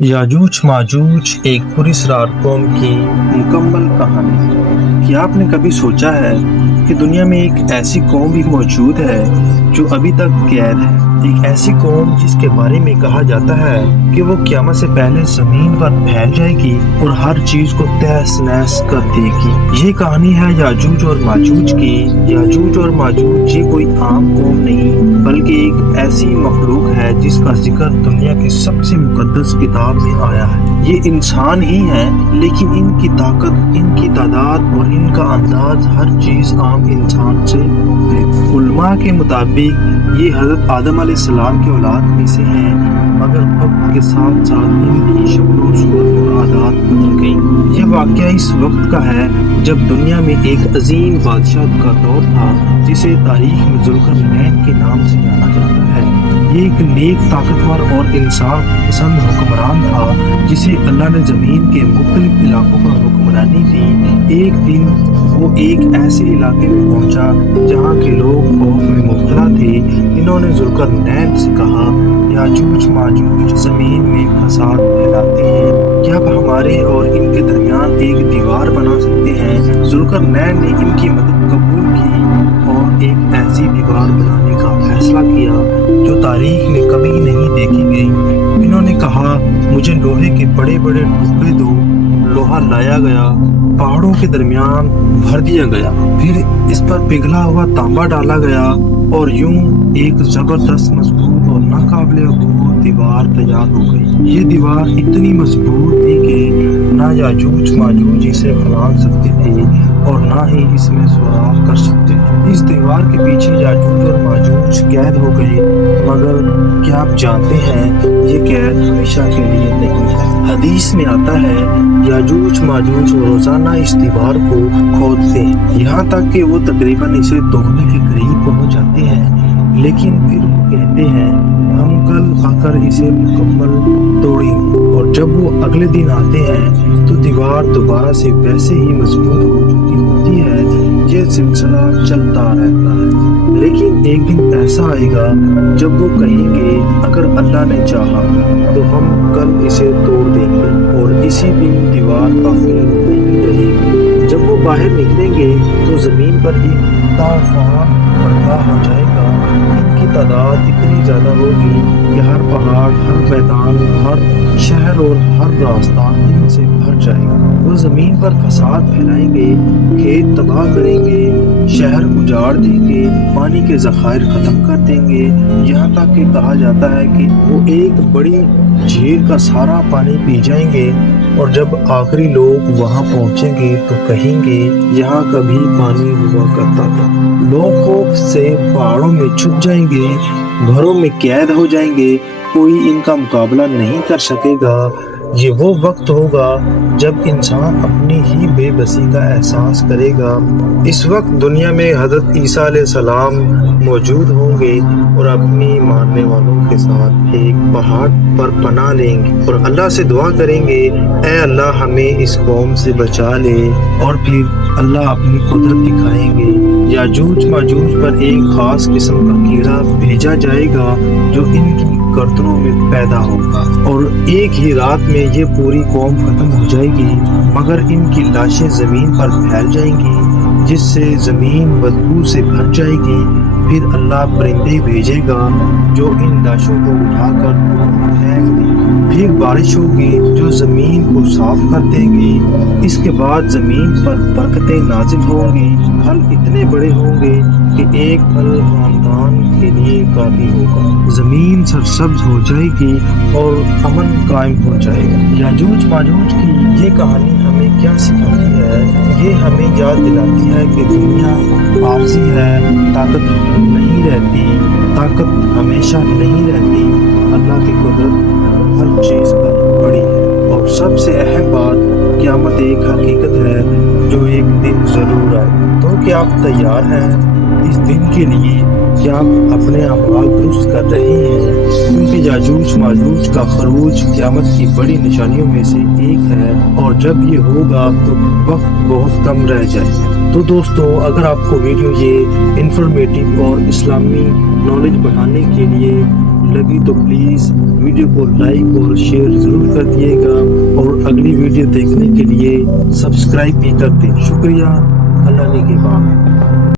یاجوج ماجوج ایک پراسرار قوم کی مکمل کہانی۔ کیا آپ نے کبھی سوچا ہے کہ دنیا میں ایک ایسی قوم بھی موجود ہے جو ابھی تک قید ہے؟ ایک ایسی قوم جس کے بارے میں کہا جاتا ہے کہ وہ قیامت سے پہلے زمین پر پھیل جائے گی اور ہر چیز کو تہس نہس کر دے گی۔ یہ کہانی ہے یاجوج اور ماجوج کی۔ یاجوج اور ماجوج یہ کوئی عام قوم نہیں بلکہ ایک ایسی مخلوق ہے جس کا ذکر دنیا کی سب سے مقدس کتاب میں آیا ہے۔ یہ انسان ہی ہیں لیکن ان کی طاقت، ان کی تعداد اور ان کا انداز ہر چیز عام انسان سے ہے۔ علماء کے مطابق یہ حضرت آدم علیہ السلام کے اولاد میں سے ہیں، مگر وقت کے ساتھ ساتھ ان کی شکل و صورت اور عادات بدل گئیں۔ یہ واقعہ اس وقت کا ہے جب دنیا میں ایک عظیم بادشاہ کا دور تھا جسے تاریخ میں ذوالقرنین کے نام سے جانا جاتا ہے۔ یہ ایک نیک، طاقتور اور انصاف پسند حکمران تھا جسے اللہ نے زمین کے مختلف علاقوں پر حکمرانی دی۔ ایک دن وہ ایک ایسے علاقے میں پہنچا جہاں کے لوگ خوف میں مبتلا تھے۔ انہوں نے ذوالقرنین سے کہا، یاجوج ماجوج زمین میں فساد پھیلاتے ہیں، کیا آپ ہمارے اور ان کے درمیان ایک دیوار بنا سکتے ہیں؟ ذوالقرنین نے ان کی مدد قبول کی اور ایک ایسی دیوار بنانے کا فیصلہ کیا جو تاریخ میں کبھی نہیں دیکھی گئی۔ انہوں نے کہا، مجھے لوہے کے بڑے بڑے ٹکڑے دو۔ لوہا لایا گیا، پہاڑوں کے درمیان بھر دیا گیا، پھر اس پر پگھلا ہوا تانبا ڈالا گیا اور یوں ایک زبردست، مضبوط اور ناقابل عبور دیوار تیار ہو گئی۔ یہ دیوار اتنی مضبوط تھی کہ نہ یاجوج ماجوج اسے پھلانگ سکتے تھے اور نہ ہی اس میں سوراخ کر سکتے تھے۔ اس دیوار کے پیچھے یاجوج اور ماجوج قید ہو گئے، مگر کیا آپ جانتے ہیں یہ قید ہمیشہ کے لیے نہیں ہے۔ حدیث میں آتا ہے، یاجوج ماجوج روزانہ اس دیوار کو کھودتے ہیں، یہاں تک کہ وہ تقریباً اسے توڑنے کے قریب پہنچ جاتے ہیں، لیکن پھر وہ کہتے ہیں، ہم کل آ کر اسے مکمل توڑیں گے، اور جب وہ اگلے دن آتے ہیں تو دیوار دوبارہ سے ویسے ہی مضبوط ہو چکی ہوتی ہے۔ یہ سلسلہ چلتا رہتا ہے، لیکن ایک دن ایسا آئے گا جب وہ کہیں گے، اگر اللہ نے چاہا تو ہم کل اسے توڑ دیں گے، اور اسی دن دیوار کافی نہیں رہے گی۔ جب وہ باہر نکلیں گے تو زمین پر ایک طوفان برپا ہو جائے گا۔ ان کی تعداد اتنی زیادہ ہوگی کہ ہر پہاڑ، ہر میدان، ہر شہر اور ہر راستہ ان سے بھر جائے گا۔ وہ زمین پر فساد پھیلائیں گے، کھیت تباہ کریں گے، شہر اجاڑ دیں گے، پانی کے ذخائر ختم کر دیں گے، یہاں تک کہ کہا جاتا ہے کہ وہ ایک بڑی جھیل کا سارا پانی پی جائیں گے، اور جب آخری لوگ وہاں پہنچیں گے تو کہیں گے، یہاں کبھی پانی ہوا کرتا تھا۔ لوگ خوف سے پہاڑوں میں چھپ جائیں گے، گھروں میں قید ہو جائیں گے، کوئی ان کا مقابلہ نہیں کر سکے گا۔ یہ وہ وقت ہوگا جب انسان اپنی ہی بے بسی کا احساس کرے گا۔ اس وقت دنیا میں حضرت عیسیٰ علیہ السلام موجود ہوں گے اور اپنی ماننے والوں کے ساتھ ایک پہاڑ پر پناہ لیں گے اور اللہ سے دعا کریں گے، اے اللہ ہمیں اس قوم سے بچا لے، اور پھر اللہ اپنی قدرت دکھائیں گے۔ یاجوج ماجوج پر ایک خاص قسم کا کیڑا بھیجا جائے گا جو ان کی گردنوں میں پیدا ہوگا، اور ایک ہی رات میں یہ پوری قوم ختم ہو جائے گی، مگر ان کی لاشیں زمین پر پھیل جائیں گی جس سے زمین بدبو سے بھر جائے گی۔ پھر اللہ پرندے بھیجے گا جو ان لاشوں کو اٹھا کر پھینک دیں گے، پھر بارش ہوگی جو زمین کو صاف کر دے گی۔ اس کے بعد زمین پر برکتیں نازل ہوں گی، پھل اتنے بڑے ہوں گے کہ ایک پھل خاندان کے لیے کافی ہوگا۔ زمین سرسبز ہو جائے گی اور امن قائم ہو جائے گا۔ یاجوج ماجوج کی یہ کہانی ہمیں کیا سکھاتی ہے؟ یہ ہمیں یاد دلاتی ہے کہ دنیا عارضی ہے، طاقت نہیں رہتی، طاقت ہمیشہ نہیں رہتی، اللہ کی قدرت ہر چیز پر بڑی ہے، اور سب سے اہم بات، قیامت ایک حقیقت ہے جو ایک دن ضرور آئے۔ تو کیا آپ تیار ہیں اس دن کے لیے؟ کیا آپ اپنے اعمال درست کر رہے ہیں؟ کیونکہ یاجوج ماجوج کا خروج قیامت کی بڑی نشانیوں میں سے ایک ہے، اور جب یہ ہوگا تو وقت بہت کم رہ جائے گا۔ تو دوستو، اگر آپ کو ویڈیو یہ انفارمیٹیو اور اسلامی نالج بڑھانے کے لیے لگی تو پلیز ویڈیو کو لائک اور شیئر ضرور کر دیے گا، اور اگلی ویڈیو دیکھنے کے لیے سبسکرائب بھی کر دیں۔ شکریہ۔ اللہ نے کے بعد